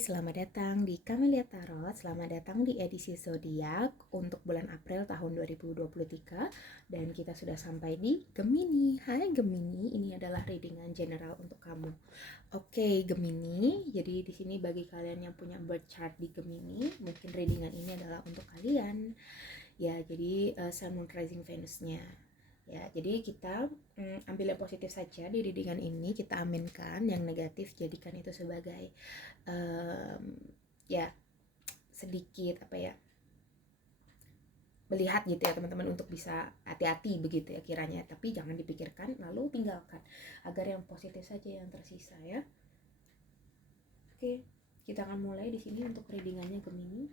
Selamat datang di Camelia Tarot. Selamat datang di edisi zodiak untuk bulan April tahun 2023 dan kita sudah sampai di Gemini. Hai Gemini, ini adalah readingan general untuk kamu. Oke, Gemini. Jadi di sini bagi kalian yang punya birth chart di Gemini, mungkin readingan ini adalah untuk kalian. Ya, jadi Sun, Moon, Rising, Venus-nya. Ya, jadi kita ambil yang positif saja di readingan ini, kita aminkan, yang negatif jadikan itu sebagai ya sedikit melihat gitu ya teman-teman, untuk bisa hati-hati begitu ya kiranya, tapi jangan dipikirkan lalu tinggalkan, agar yang positif saja yang tersisa ya. Oke, kita akan mulai di sini untuk readingannya Gemini.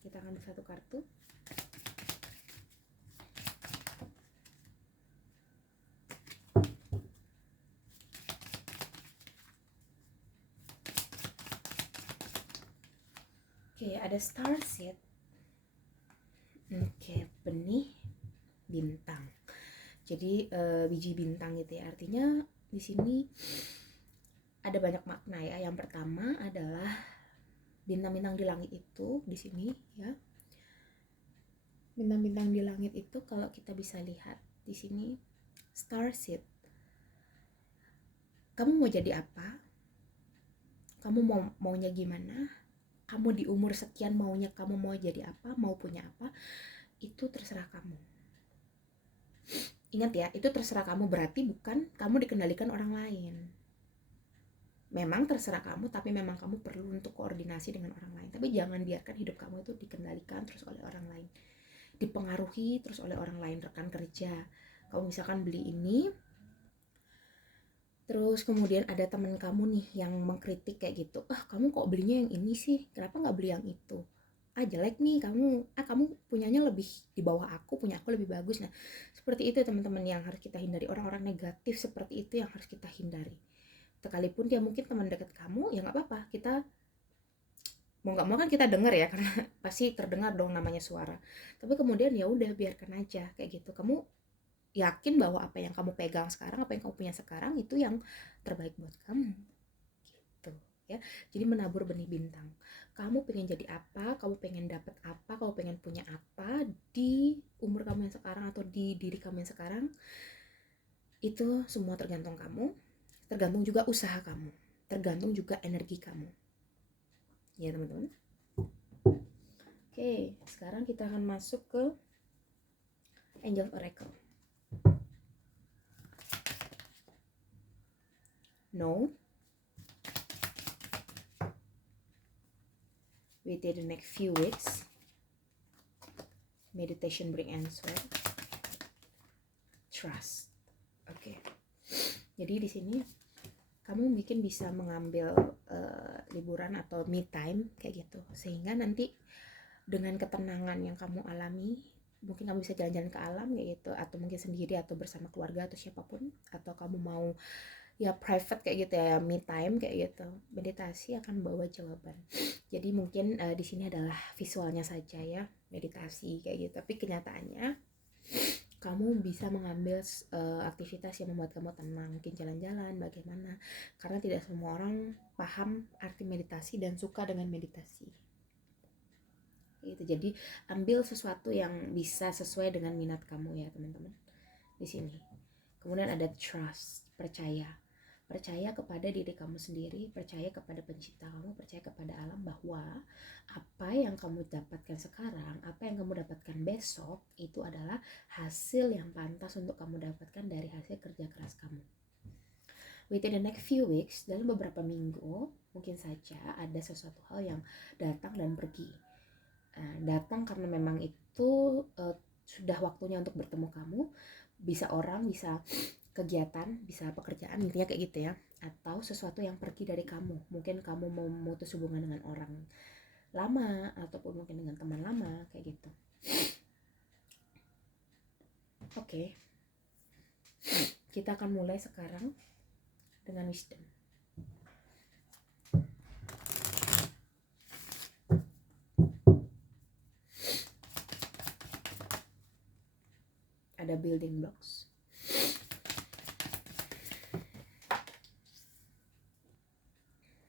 Kita akan satu kartu. Oke, ada Starseed. Oke, benih bintang. Jadi biji bintang gitu ya. Artinya di sini ada banyak makna ya. Yang pertama adalah bintang-bintang di langit itu di sini ya. Bintang-bintang di langit itu kalau kita bisa lihat di sini Starseed. Kamu mau jadi apa? Kamu maunya gimana? Kamu di umur sekian maunya kamu mau jadi apa? Mau punya apa? Itu terserah kamu. Ingat ya, itu terserah kamu, berarti bukan kamu dikendalikan orang lain. Memang terserah kamu, tapi memang kamu perlu untuk koordinasi dengan orang lain. Tapi jangan biarkan hidup kamu itu dikendalikan terus oleh orang lain, dipengaruhi terus oleh orang lain, rekan kerja. Kamu misalkan beli ini, terus kemudian ada teman kamu nih yang mengkritik kayak gitu, kamu kok belinya yang ini sih, kenapa nggak beli yang itu, jelek nih kamu, kamu punyanya lebih di bawah aku, punya aku lebih bagus. Nah seperti itu teman-teman yang harus kita hindari, orang-orang negatif seperti itu yang harus kita hindari. Sekalipun dia mungkin teman dekat kamu, ya nggak apa-apa, kita mau nggak mau kan kita dengar ya, karena pasti terdengar dong namanya suara, tapi kemudian ya udah biarkan aja kayak gitu. Kamu yakin bahwa apa yang kamu pegang sekarang, apa yang kamu punya sekarang itu yang terbaik buat kamu gitu ya. Jadi menabur benih bintang. Kamu pengen jadi apa, kamu pengen dapat apa, kamu pengen punya apa di umur kamu yang sekarang atau di diri kamu yang sekarang, itu semua tergantung kamu, tergantung juga usaha kamu, tergantung juga energi kamu ya teman-teman. Oke, sekarang kita akan masuk ke Angel Oracle. No, within the next few weeks, meditation bring answer, trust. Oke. Jadi di sini kamu mungkin bisa mengambil liburan atau me time kayak gitu, sehingga nanti dengan ketenangan yang kamu alami, mungkin kamu bisa jalan-jalan ke alam kayak gitu, atau mungkin sendiri atau bersama keluarga atau siapapun, atau kamu mau ya private kayak gitu ya, me time kayak gitu. Meditasi akan bawa jawaban. Jadi mungkin di sini adalah visualnya saja ya, meditasi kayak gitu, tapi kenyataannya kamu bisa mengambil aktivitas yang membuat kamu tenang, mungkin jalan-jalan, bagaimana, karena tidak semua orang paham arti meditasi dan suka dengan meditasi gitu. Jadi ambil sesuatu yang bisa sesuai dengan minat kamu ya teman-teman di sini. Kemudian ada trust, percaya kepada diri kamu sendiri, percaya kepada pencipta kamu, percaya kepada alam, bahwa apa yang kamu dapatkan sekarang, apa yang kamu dapatkan besok, itu adalah hasil yang pantas untuk kamu dapatkan dari hasil kerja keras kamu. Within the next few weeks, dalam beberapa minggu, mungkin saja ada sesuatu hal yang datang dan pergi. Datang karena memang itu sudah waktunya untuk bertemu kamu, bisa orang, bisa kegiatan, bisa pekerjaan, intinya kayak gitu ya. Atau sesuatu yang pergi dari kamu, mungkin kamu mau memutus hubungan dengan orang lama, ataupun mungkin dengan teman lama kayak gitu. Oke, kita akan mulai sekarang dengan wisdom. Ada building blocks,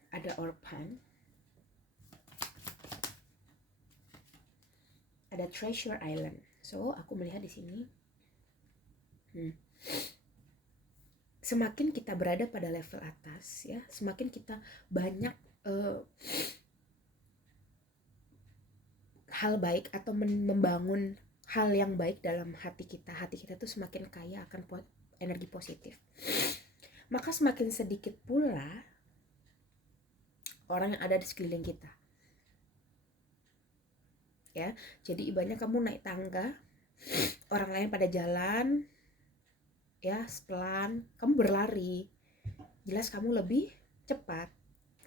ada orphan, ada treasure island. So aku melihat di sini, semakin kita berada pada level atas ya, semakin kita banyak hal baik atau membangun hal yang baik dalam hati kita tuh semakin kaya akan energi positif. Maka semakin sedikit pula orang yang ada di sekeliling kita. Ya, jadi ibaratnya kamu naik tangga, orang lain pada jalan, ya pelan, kamu berlari, jelas kamu lebih cepat.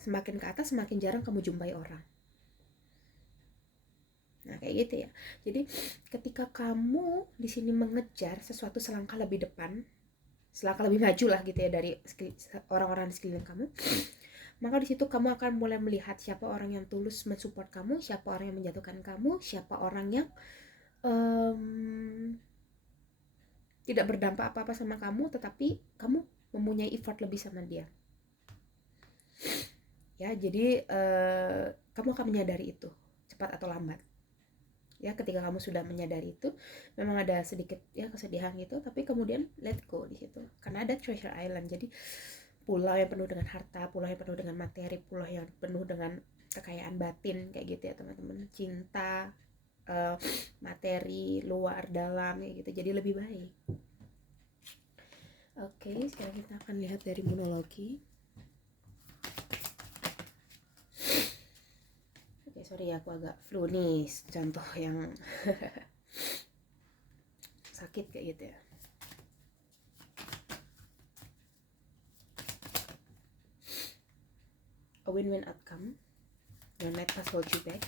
Semakin ke atas semakin jarang kamu jumpai orang. Nah kayak gitu ya. Jadi ketika kamu di sini mengejar sesuatu selangkah lebih depan, selangkah lebih maju lah gitu ya dari orang-orang di sekeliling kamu, maka di situ kamu akan mulai melihat siapa orang yang tulus mensupport kamu, siapa orang yang menjatuhkan kamu, siapa orang yang tidak berdampak apa-apa sama kamu, tetapi kamu mempunyai effort lebih sama dia. Ya, jadi kamu akan menyadari itu cepat atau lambat. Ya, ketika kamu sudah menyadari itu, memang ada sedikit ya kesedihan gitu, tapi kemudian let go di situ. Karena ada treasure island. Jadi pulau yang penuh dengan harta, pulau yang penuh dengan materi, pulau yang penuh dengan kekayaan batin kayak gitu ya teman-teman. Cinta, materi luar dalam kayak gitu. Jadi lebih baik. Oke, sekarang kita akan lihat dari monologi. Oke, sorry ya aku agak flu nih, contoh yang sakit kayak gitu ya. A win-win outcome. Don't let us hold you back.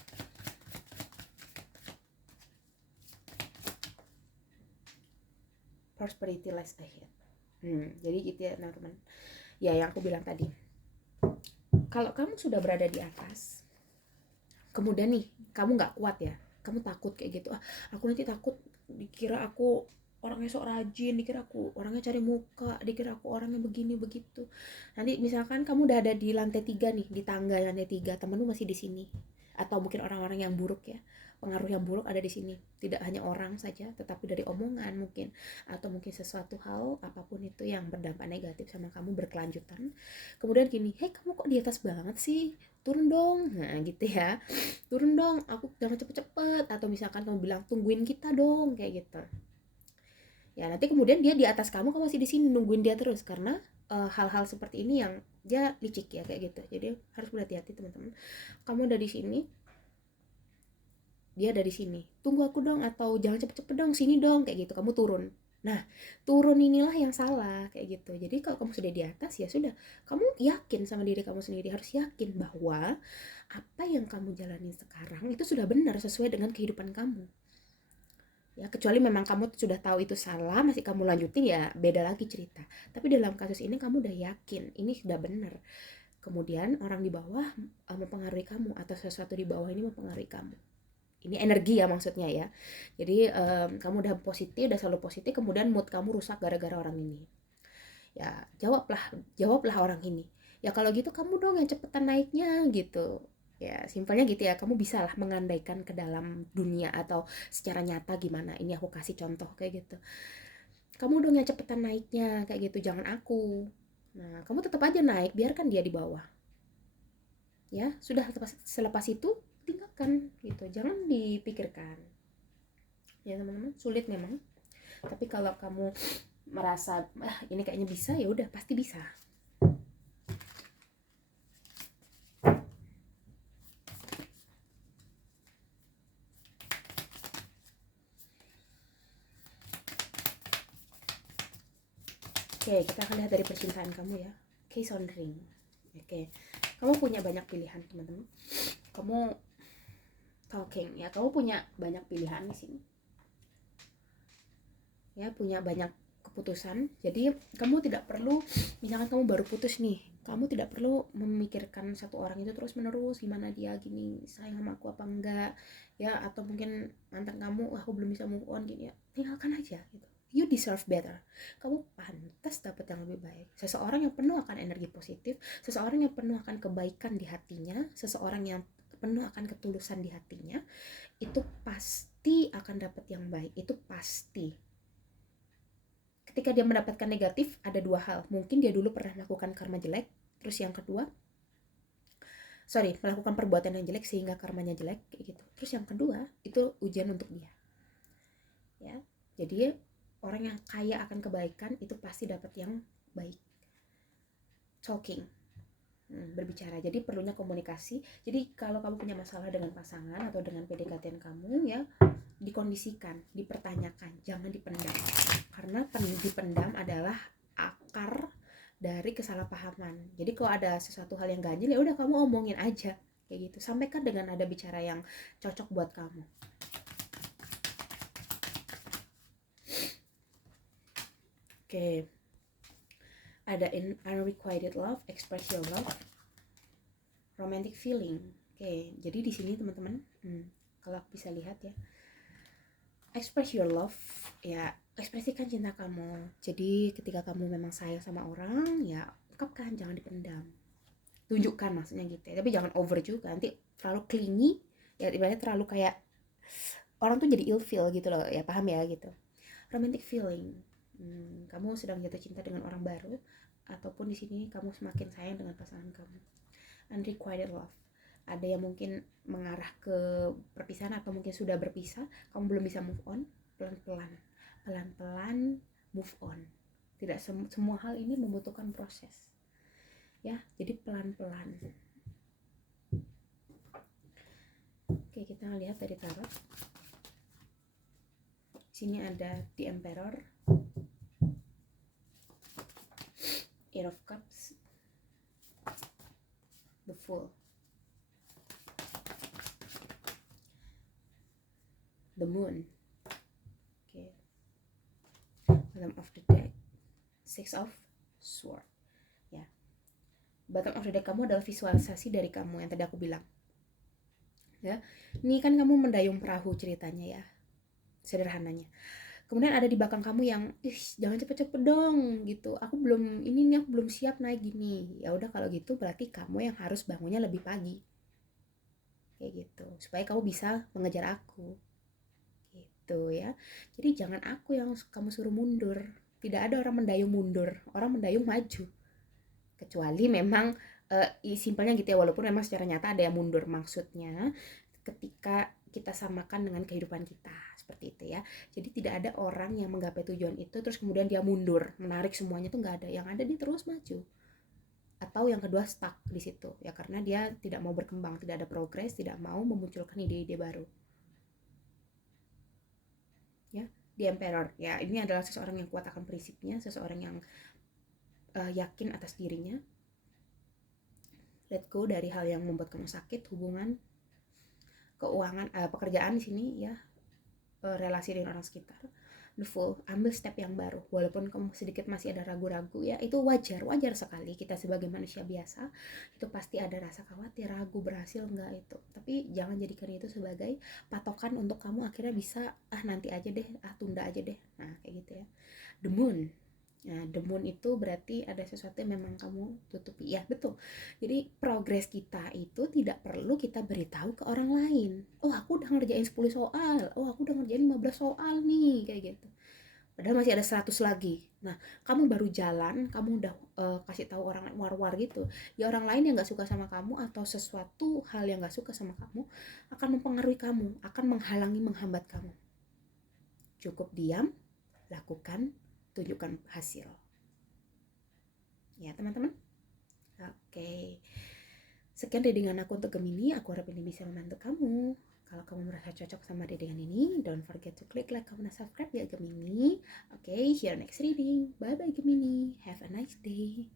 Prosperity lies ahead. Jadi gitu ya teman-teman. Ya yang aku bilang tadi. Kalau kamu sudah berada di atas, kemudian nih kamu nggak kuat ya, kamu takut kayak gitu, aku nanti takut dikira aku orangnya sok rajin, dikira aku orangnya cari muka, dikira aku orangnya begini begitu. Nanti misalkan kamu udah ada di lantai 3 nih, di tangga lantai 3, temenmu masih di sini, atau mungkin orang-orang yang buruk ya, pengaruh yang buruk ada di sini, tidak hanya orang saja tetapi dari omongan mungkin, atau mungkin sesuatu hal apapun itu yang berdampak negatif sama kamu berkelanjutan. Kemudian gini, hei kamu kok di atas banget sih, turun dong, nah gitu ya, turun dong, aku jangan cepet-cepet, atau misalkan kamu bilang tungguin kita dong kayak gitu ya. Nanti kemudian dia di atas kamu masih di sini nungguin dia terus, karena hal-hal seperti ini yang dia licik ya kayak gitu. Jadi harus berhati-hati teman-teman. Kamu udah di sini, dia ada di sini, tunggu aku dong, atau jangan cepet-cepet dong, sini dong kayak gitu. Kamu turun. Nah, turun inilah yang salah kayak gitu. Jadi kalau kamu sudah di atas ya sudah, kamu yakin sama diri kamu sendiri, harus yakin bahwa apa yang kamu jalani sekarang itu sudah benar sesuai dengan kehidupan kamu. Ya, kecuali memang kamu sudah tahu itu salah, masih kamu lanjutin ya beda lagi cerita. Tapi dalam kasus ini kamu udah yakin ini sudah benar. Kemudian orang di bawah mempengaruhi kamu, atau sesuatu di bawah ini mempengaruhi kamu. Ini energi ya maksudnya ya. Jadi kamu udah positif, udah selalu positif, kemudian mood kamu rusak gara-gara orang ini. Ya jawablah orang ini. Ya kalau gitu kamu dong yang cepetan naiknya gitu. Ya simpelnya gitu ya, kamu bisa lah mengandaikan ke dalam dunia atau secara nyata gimana. Ini aku kasih contoh kayak gitu. Kamu dong yang cepetan naiknya kayak gitu, jangan aku. Nah kamu tetap aja naik, biarkan dia di bawah. Ya sudah, selepas itu tinggalkan gitu, jangan dipikirkan ya teman-teman. Sulit memang, tapi kalau kamu merasa ini kayaknya bisa, ya udah pasti bisa. Oke, kita akan lihat dari percintaan kamu ya. Case on ring. Oke, kamu punya banyak pilihan teman-teman. Kamu talking ya, kamu punya banyak pilihan di sini. Ya, punya banyak keputusan. Jadi kamu tidak perlu, misalkan kamu baru putus nih, kamu tidak perlu memikirkan satu orang itu terus menerus, gimana dia gini, sayang sama aku apa enggak ya, atau mungkin mantan kamu, aku belum bisa move on gini ya, tinggalkan aja gitu. You deserve better. Kamu pantas dapat yang lebih baik. Seseorang yang penuh akan energi positif, seseorang yang penuh akan kebaikan di hatinya, seseorang yang penuh akan ketulusan di hatinya, itu pasti akan dapat yang baik. Itu pasti. Ketika dia mendapatkan negatif, ada dua hal. Mungkin dia dulu pernah melakukan karma jelek, terus yang kedua, melakukan perbuatan yang jelek sehingga karmanya jelek, kayak gitu. Terus yang kedua, itu ujian untuk dia. Ya, jadi orang yang kaya akan kebaikan itu pasti dapat yang baik. Talking, berbicara. Jadi perlunya komunikasi. Jadi kalau kamu punya masalah dengan pasangan atau dengan PDKT kamu, ya dikondisikan, dipertanyakan, jangan dipendam. Karena dipendam adalah akar dari kesalahpahaman. Jadi kalau ada sesuatu hal yang ganjil, ya udah kamu omongin aja kayak gitu. Sampaikan dengan nada bicara yang cocok buat kamu. Oke. Ada unrequited love, express your love, romantic feeling. Oke, jadi di sini teman-teman, kalau aku bisa lihat ya, express your love, ya ekspresikan cinta kamu. Jadi ketika kamu memang sayang sama orang, ya ungkapkan, jangan dipendam. Tunjukkan maksudnya gitu ya. Tapi jangan over juga, nanti terlalu clingy, ya ibaratnya terlalu kayak orang tuh jadi ilfeel gitu loh, ya paham ya gitu. Romantic feeling, kamu sedang jatuh cinta dengan orang baru, ataupun di sini kamu semakin sayang dengan pasangan kamu. Unrequited love, ada yang mungkin mengarah ke perpisahan atau mungkin sudah berpisah, kamu belum bisa move on. Pelan-pelan move on. Tidak semua hal ini membutuhkan proses, ya, jadi pelan-pelan. Oke, kita lihat dari tarot. Sini ada The Emperor, Eight of Cups, The Fool, The Moon, okay. Bottom of the deck, Six of Swords, ya. Bottom of the deck kamu adalah visualisasi dari kamu yang tadi aku bilang, ya. Ini kan kamu mendayung perahu ceritanya ya, sederhananya. Kemudian ada di belakang kamu yang, jangan cepet-cepet dong gitu, aku belum siap naik gini. Ya udah kalau gitu berarti kamu yang harus bangunnya lebih pagi, kayak gitu, supaya kamu bisa mengejar aku, gitu ya. Jadi jangan aku yang kamu suruh mundur. Tidak ada orang mendayung mundur, orang mendayung maju. Kecuali memang simpelnya gitu ya, walaupun memang secara nyata ada yang mundur. Maksudnya ketika kita samakan dengan kehidupan kita, seperti itu ya. Jadi tidak ada orang yang menggapai tujuan itu terus kemudian dia mundur, menarik semuanya, tuh nggak ada. Yang ada dia terus maju. Atau yang kedua stuck di situ ya, karena dia tidak mau berkembang, tidak ada progres, tidak mau memunculkan ide-ide baru. Ya, The Emperor ya, ini adalah seseorang yang kuat akan prinsipnya, seseorang yang yakin atas dirinya. Let go dari hal yang membuat kamu sakit, hubungan, keuangan, pekerjaan di sini ya, relasi dengan orang sekitar. The Fool, ambil step yang baru, walaupun kamu sedikit masih ada ragu-ragu ya, itu wajar sekali. Kita sebagai manusia biasa itu pasti ada rasa khawatir, ragu, berhasil enggak itu. Tapi jangan jadikan itu sebagai patokan untuk kamu akhirnya bisa nanti aja deh, tunda aja deh. Nah kayak gitu ya. The Moon. Nah, The Moon itu berarti ada sesuatu yang memang kamu tutupi. Ya, betul. Jadi progres kita itu tidak perlu kita beritahu ke orang lain. Oh, aku udah ngerjain 10 soal. Oh, aku udah ngerjain 15 soal nih, kayak gitu. Padahal masih ada 100 lagi. Nah, kamu baru jalan, kamu udah kasih tahu orang lain, war-war gitu. Ya orang lain yang gak suka sama kamu atau sesuatu hal yang gak suka sama kamu akan mempengaruhi kamu, akan menghalangi, menghambat kamu. Cukup diam, lakukan, tunjukkan hasil. Ya teman-teman. Oke. Sekian readingan aku untuk Gemini. Aku harap ini bisa membantu kamu. Kalau kamu merasa cocok sama readingan ini, don't forget to click like, comment, dan subscribe ya Gemini. Oke, see you next reading. Bye bye Gemini. Have a nice day.